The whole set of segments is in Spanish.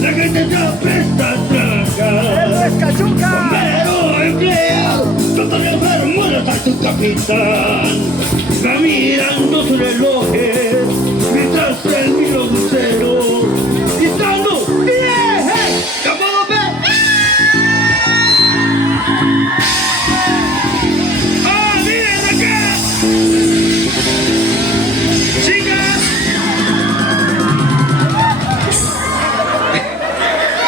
La gente se apresta a trabajar. Bombero, empleado, todos los enfermos hasta tu capitán. Va mirando sus relojes mientras el vino dulcero gritando ¡bien! ¡Llamado B! ¡Ah, miren acá! ¡Chicas!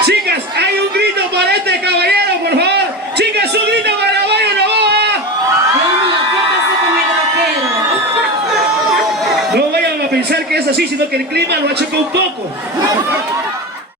Chicas, hay un grito para este caballero, por favor. Chicas, un grito para Mario Novoa. No vayan a pensar que es así, sino que el clima lo achacó un poco.